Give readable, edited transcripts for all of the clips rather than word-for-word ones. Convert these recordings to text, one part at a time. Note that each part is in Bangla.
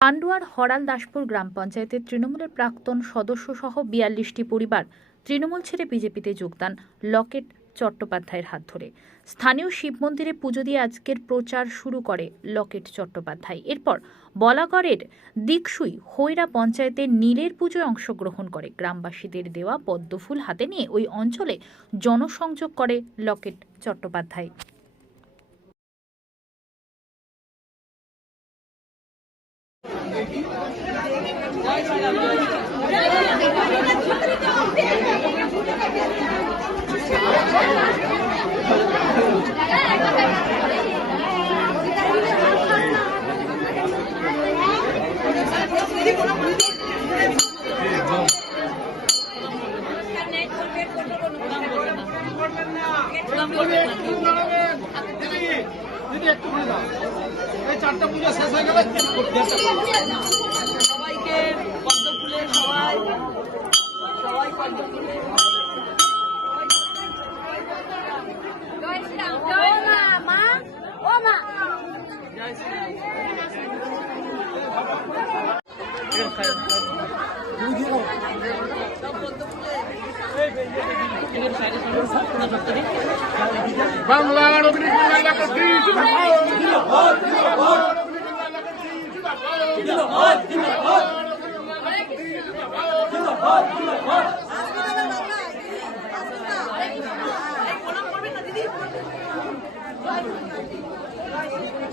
পান্ডুয়ার হরালদাসপুর গ্রাম পঞ্চায়েতের তৃণমূলের প্রাক্তন সদস্য সহ ৪২টি পরিবার তৃণমূল ছেড়ে বিজেপিতে যোগদান লকেট চট্টোপাধ্যায়ের হাত ধরে। স্থানীয় শিব মন্দিরে পুজো দিয়ে আজকের প্রচার শুরু করে লকেট চট্টোপাধ্যায়। এরপর বলাগড়ের দিকসুই হৈরা পঞ্চায়েতের নীলের পুজোয় অংশগ্রহণ করে। গ্রামবাসীদের দেওয়া পদ্মফুল হাতে নিয়ে ওই অঞ্চলে জনসংযোগ করে লকেট চট্টোপাধ্যায়। চারটা পূজা শেষ হয়ে গেলে সবাইকে পদ্ম ফুলে সবাই পদ্ম ফুলে বাংলার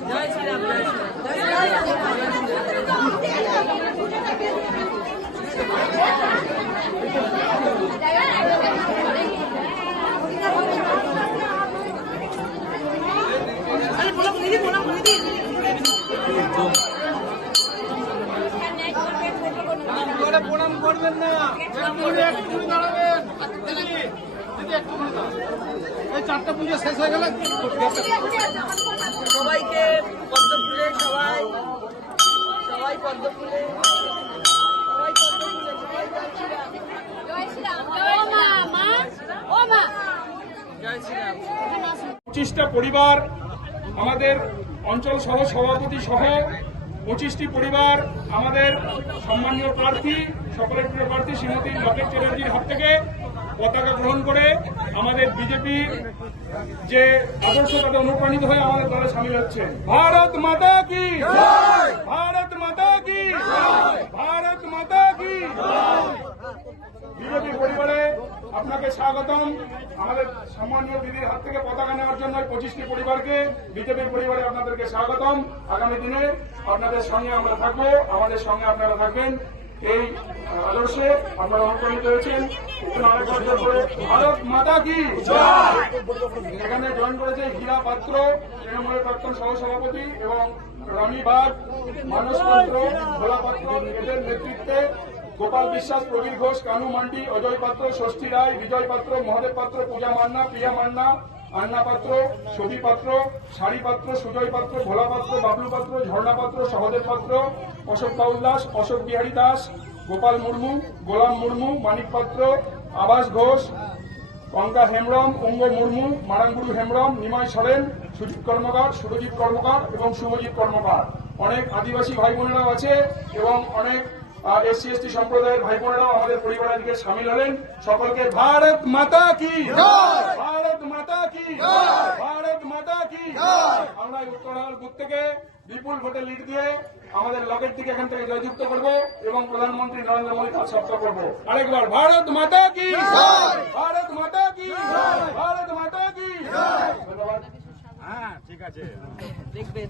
জয় শ্রীরাম প্রণাম করবেন না, এই চারটা পূজা শেষ হয়ে গেলে সবাইকে পদ্ম ফুলে সবাই পদ্ম ফুলে জয় শ্রীরাম। 25টা পরিবার আমাদের অঞ্চল সহ সভাপতি সহ 25টি পরিবার আমাদের সম্মানীয় প্রার্থী সকলের প্রিয় প্রার্থী শ্রীমতী লকেট চ্যাটার্জির হাত থেকে পতাকা গ্রহণ করে আমাদের বিজেপির যে আদর্শ তাতে অনুপ্রাণিত হয়ে আমাদের দলে সামিল হচ্ছেন। ভারত মাতা কি জয়, ভারত মাতা কি জয়, ভারত মাতা কি জয়। বিজেপি পরিবারে আপনাকে স্বাগতম। আমাদের সম্মানীয় দিদির হাত থেকে পতাকা নেওয়ার জন্য 25টি পরিবারকে বিজেপির পরিবারে আপনাদেরকে স্বাগতম। আগামী দিনে আপনাদের সঙ্গে আমরা থাকবো, আমাদের সঙ্গে আপনারা থাকবেন। এই আদর্শে আপনারা অনুপ্রাণিত হয়েছেন। ভারত মাতা কি জয়। এখানে জয়েন করেছে হীরা পাত্র, তৃণমূলের প্রাক্তন সহসভাপতি, এবং রমি বাগ, মানস পাত্র, ভোলা পাত্র, এদের নেতৃত্বে গোপাল বিশ্বাস, প্রবীর ঘোষ, কানু মান্ডি, অজয় পাত্র, ষষ্ঠী রায়, বিজয় পাত্র, মহাদেব পাত্র, পূজা মান্না, প্রিয়া মান্না, আন্না পাত্র, ছবি পাত্র, শাড়ি পাত্র, সুজয় পাত্র, ভোলা পাত্র, বাবলু পাত্র, ঝর্ণা পাত্র, সহদেব পাত্র, অশোক পাউল দাস, অশোক বিহারী দাস, গোপাল মুর্মু, গোলাম মুর্মু, মানিক পাত্র, আবাস ঘোষ, কঙ্কা হেমব্রম, অঙ্গ মুর্মু, মারাঙ্গুরু হেমব্রম, নিমাই সরেন, সুজিত কর্মকার, সুরজিৎ কর্মকার এবং শুভজিৎ কর্মকার। অনেক আদিবাসী ভাই বোনেরাও আছে এবং অনেক SC ST সম্প্রদায়ের ভাই বোনেরাও আমাদের পরিবার আজকে সামিল হলেন। সকলকে ভারত মাতা কি জয়, ভারত মাতা কি জয়, ভারত মাতা কি জয়। আমরা উত্তরহাল বুথ থেকে বিপুল ভোটে লিড দিয়ে আমাদের লকেট দিকে এখান থেকে জয়যুক্ত করব এবং প্রধানমন্ত্রী নরেন্দ্র মোদী কাজ সফল করব। আরেকবার ভারত মাতা কি জয়, ভারত মাতা কি জয়, ভারত মাতা কি জয়। ধন্যবাদ। হ্যাঁ, ঠিক আছে, দেখবেন।